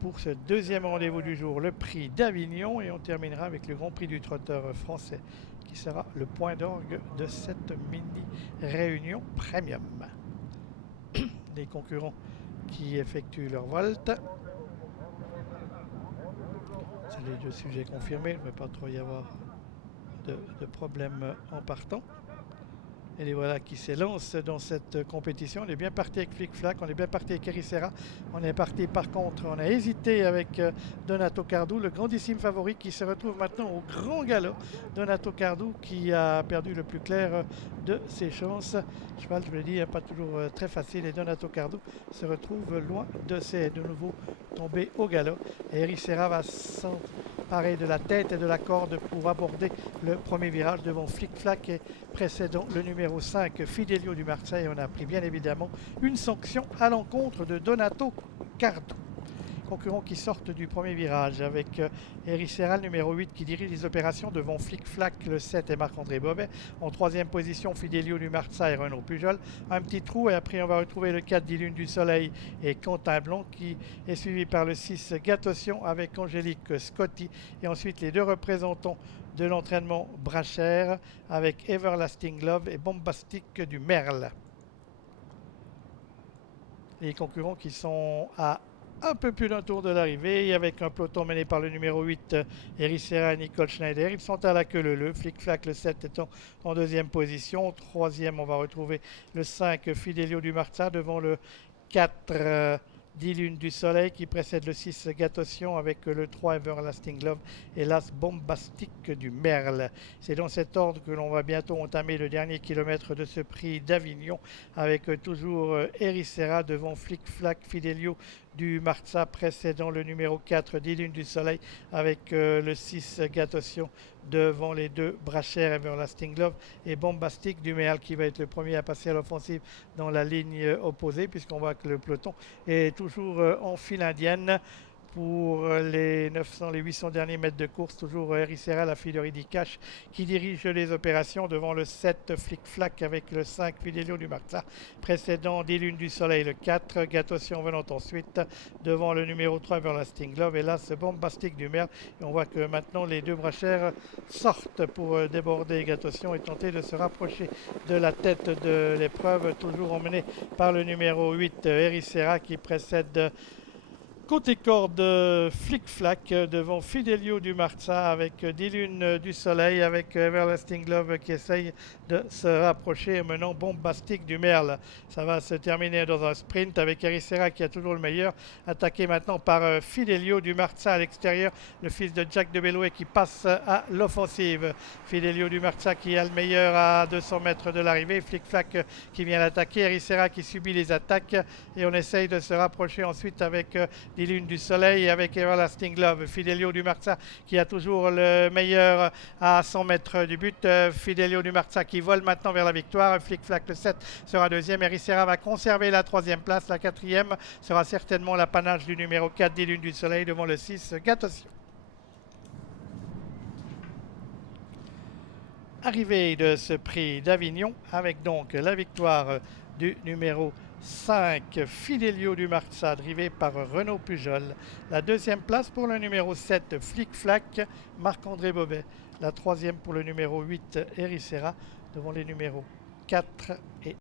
pour ce deuxième rendez-vous du jour, le prix d'Avignon, et on terminera avec le Grand Prix du trotteur français qui sera le point d'orgue de cette mini réunion premium. Les concurrents qui effectuent leur volte. C'est les deux sujets confirmés, il ne va pas trop y avoir de problème en partant. Et les voilà qui s'élancent dans cette compétition. On est bien parti avec Flic Flac, on est bien parti avec Ericeira. On est parti par contre, on a hésité avec Donato Cardou, le grandissime favori qui se retrouve maintenant au grand galop. Donato Cardou qui a perdu le plus clair de ses chances. Cheval, je me dis, pas toujours très facile. Et Donato Cardou se retrouve loin de nouveau tombé au galop. Et Ericeira va s'emparer de la tête et de la corde pour aborder le premier virage devant Flic Flac et précédant le numéro 5 Fidelio du Marseille. On a pris bien évidemment une sanction à l'encontre de Donato Cardou. Concurrents qui sortent du premier virage avec Ericeira, le numéro 8 qui dirige les opérations devant Flic Flac, le 7 et Marc-André Bobet. En troisième position, Fidelio du Marseille et Renaud Pujol. Un petit trou et après on va retrouver le 4 Dilune du Soleil et Quentin Blanc qui est suivi par le 6 Gatosion avec Angélique Scotti. Et ensuite les deux représentants de l'entraînement Brachère avec Everlasting Love et Bombastic du Merle. Les concurrents qui sont à un peu plus d'un tour de l'arrivée avec un peloton mené par le numéro 8 Ericeira et Nicole Schneider. Ils sont à la queue leu. Flic Flac le 7 étant en deuxième position. Troisième, on va retrouver le 5 Fidelio du Marsa devant le 4 Dilune du Soleil qui précède le 6 Gatosion avec le 3 Everlasting Love et l'As Bombastic du Merle. C'est dans cet ordre que l'on va bientôt entamer le dernier kilomètre de ce prix d'Avignon avec toujours Ericeira devant Flic Flac Fidelio du Marsa précédant le numéro 4 Dilune du Soleil avec le 6 Gatosion devant les deux Brachère Everlasting Love et Bombastic du Merle qui va être le premier à passer à l'offensive dans la ligne opposée puisqu'on voit que le peloton est toujours en file indienne. Pour les 900, les 800 derniers mètres de course, toujours Ericeira, la fille de Ridi Cash, qui dirige les opérations devant le 7 Flic Flac avec le 5 Fidelio du Marsa, précédant Dilune du Soleil le 4, Gatosion venant ensuite devant le numéro 3 Everlasting Love et là ce Bombastic du Merle. Et on voit que maintenant les deux Brachères sortent pour déborder Gatosion et tenter de se rapprocher de la tête de l'épreuve, toujours emmené par le numéro 8 Ericeira qui précède côté corde, Flic Flac devant Fidelio du Marsa avec Dilune du Soleil avec Everlasting Love qui essaye de se rapprocher menant Bombastic du Merle. Ça va se terminer dans un sprint avec Ericeira qui a toujours le meilleur, attaqué maintenant par Fidelio du Marsa à l'extérieur, le fils de Jack de Belouet qui passe à l'offensive. Fidelio du Marsa qui a le meilleur à 200 mètres de l'arrivée, Flic Flac qui vient l'attaquer, Ericeira qui subit les attaques et on essaye de se rapprocher ensuite avec Dilune du Soleil avec Everlasting Love. Fidelio du Marsa qui a toujours le meilleur à 100 mètres du but. Fidelio du Marsa qui vole maintenant vers la victoire. Flic Flac le 7 sera deuxième. Ericeira va conserver la troisième place. La quatrième sera certainement l'apanage du numéro 4 Dilune du Soleil devant le 6 Gatosion. Arrivée de ce prix d'Avignon avec donc la victoire du numéro 5 Fidelio du Marsa drivé par Renaud Pujol. La deuxième place pour le numéro 7 Flic Flac Marc-André Bobet. La troisième pour le numéro 8 Ericeira devant les numéros 4 et